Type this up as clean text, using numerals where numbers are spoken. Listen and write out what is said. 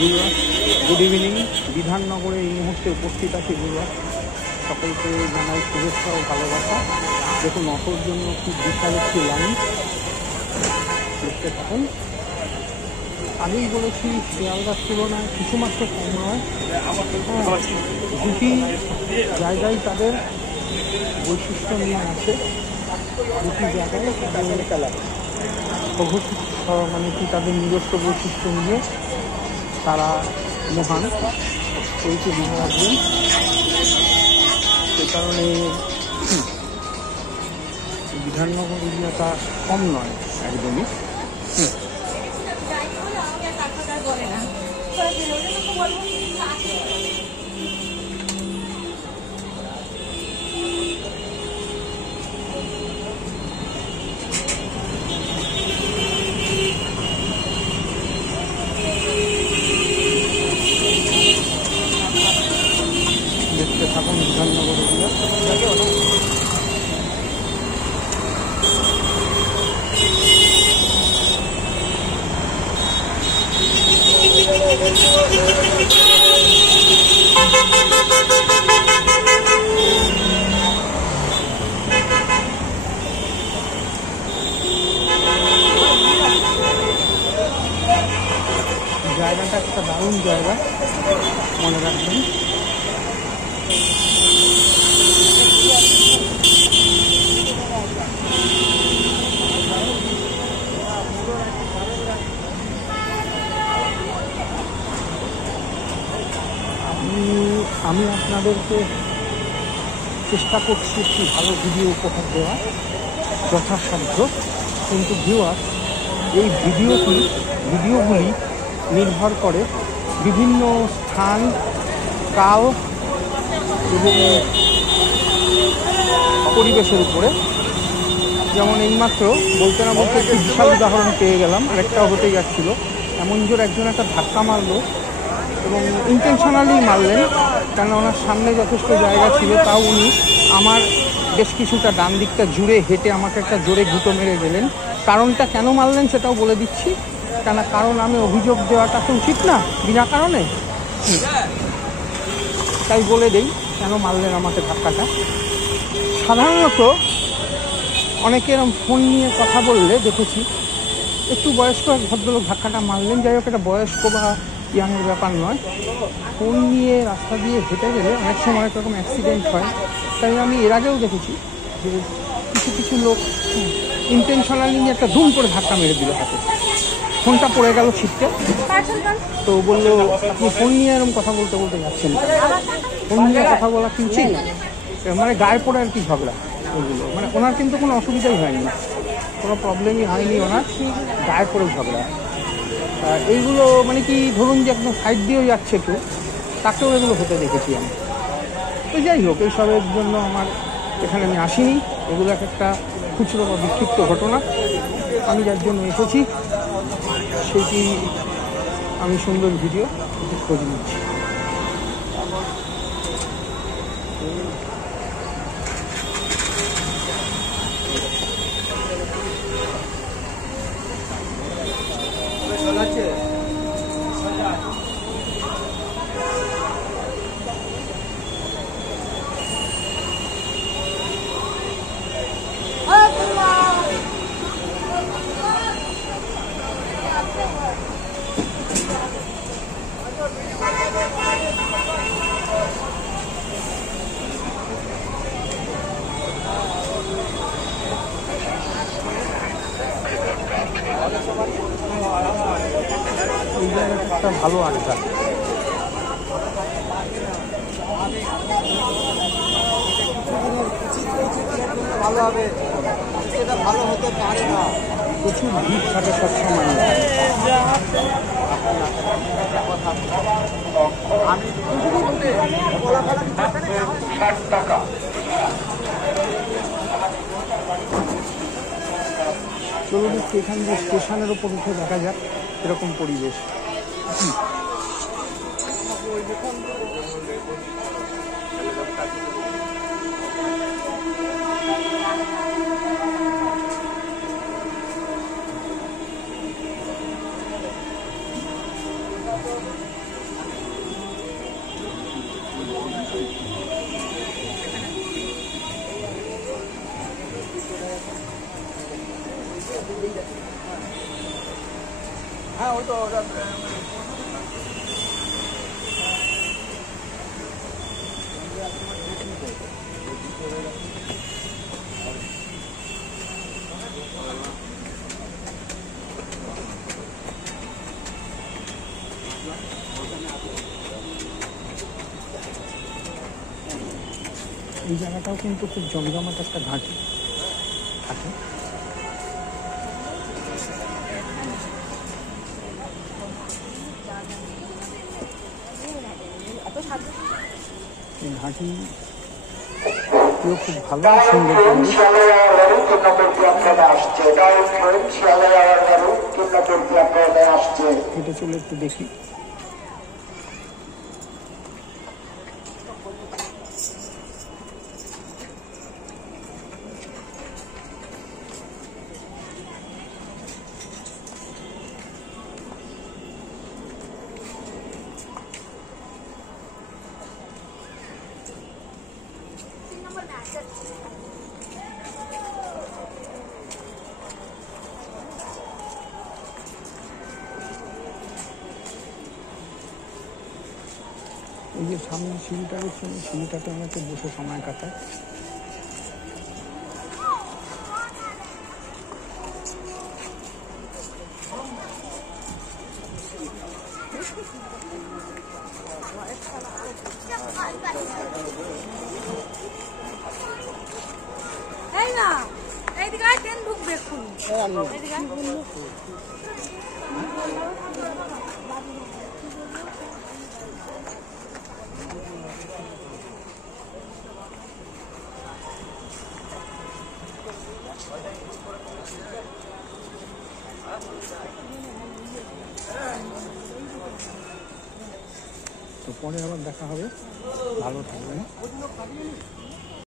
Viewers, good evening. বিধাননগরে এই মুহূর্তে উপস্থিত আছি ভিউয়ার্স, সকলকে জানাই শুভেচ্ছা ও ভালোবাসা। দেখুন অটোর জন্য কি বিশাল একটি লাইন, দেখতে থাকুন। আগেই বলেছি শিয়ালদার তুলনায় কিছুমাত্র কম নয়। দুটি জায়গায় তাদের বৈশিষ্ট্য নিয়ে আছে, দুটি জায়গায় মানে কি তাদের নিজস্ব বৈশিষ্ট্য নিয়ে তারা মহান, সেইটি মনে রাখবেন। সে কারণে বিধাননগর এরিয়াটা কম নয় একদমই। দেখতে থাকুন বিধাননগর এরিয়া। জায়গাটা একটা দারুণ জায়গা, মনে রাখবেন। আমি আপনাদেরকে চেষ্টা করছি একটি ভালো ভিডিও উপহার দেওয়ার যথাসাধ্য, কিন্তু ভিউয়ার এই ভিডিওগুলি নির্ভর করে বিভিন্ন স্থান, কাল এবং পরিবেশের উপরে। যেমন এইমাত্র বলতে না বলতে একটি বিশাল উদাহরণ পেয়ে গেলাম, আরেকটাও হতে যাচ্ছিল। এমন জোর একজন একটা ধাক্কা মারলো এবং ইন্টেনশনালি মারলেন, কেন ওনার সামনে যথেষ্ট জায়গা ছিল, তাও উনি আমার বেশ কিছুটা ডান দিকটা জুড়ে হেঁটে আমাকে একটা জোরে গুঁতো মেরে গেলেন। কারণটা কেন মারলেন সেটাও বলে দিচ্ছি, কেন কারণ আমি অভিযোগ দেওয়াটা তো উচিত না বিনা কারণে, তাই বলে দেই কেন মারলেন আমাকে ধাক্কাটা। সাধারণত অনেকে এরকম ফোন নিয়ে কথা বললে দেখেছি, একটু বয়স্ক এক ভদ্রলোক ধাক্কাটা মারলেন। যাই হোক, এটা বয়স্ক বা ইয়াংয়ের ব্যাপার নয়। ফোন নিয়ে রাস্তা দিয়ে হেঁটে গেলে অনেক সময় এরকম অ্যাক্সিডেন্ট হয়। তাই আমি এর আগেও দেখেছি যে কিছু লোক ইন্টেনশনালি নিয়ে একটা ধুম করে ধাক্কা মেরে দিল হাতে, ফোনটা পড়ে গেল ছিটকে। তো বললো আপনি ফোন নিয়ে এরকম কথা বলতে বলতে যাচ্ছেন, ফোন নিয়ে কথা বলা কি উচিত? মানে গায়ে পড়ে আর কি ঝগড়া ওইগুলো। মানে ওনার কিন্তু কোনো অসুবিধাই হয়নি, কোনো প্রবলেমই হয়নি, ওনার গায়ে পড়ে ঝগড়া। এইগুলো মানে কি ধরুন যে একদম সাইড দিয়েও যাচ্ছে কেউ, তাকেও এগুলো হতে দেখেছি আমি। তো যাই হোক, এইসবের জন্য আমার এখানে আমি আসিনি, এগুলো একটা খুচরো বা বিক্ষিপ্ত ঘটনা। আমি যার জন্য এসেছি সেটি আমি সুন্দর ভিডিও খোঁজ নিচ্ছি। এই জায়গাটা একটা ভালো আড্ডা। ভালো হবে, সেটা ভালো হতে পারে না। প্রচুর ভিড় থাকে সবসময়। চলুন একটু এখান দিয়ে স্টেশনের ওপর উঠে দেখা যাক এরকম পরিবেশ। হ্যাঁ ওই তো ওটা এই জায়গাটাও কিন্তু খুব জমজমাট একটা ঘাঁটি থাকে। এই ঘাঁটি খুব ভালো সুন্দর হেঁটে চলে একটু দেখি। এই যে সামনে সিঁড়িটা রয়েছে, সিঁড়িটাতে অনেকে বসে সময় কাটায়। এই না এইদিকে ট্রেন ঢুকবে এখন। তো পরে আবার দেখা হবে, ভালো থাকবেন।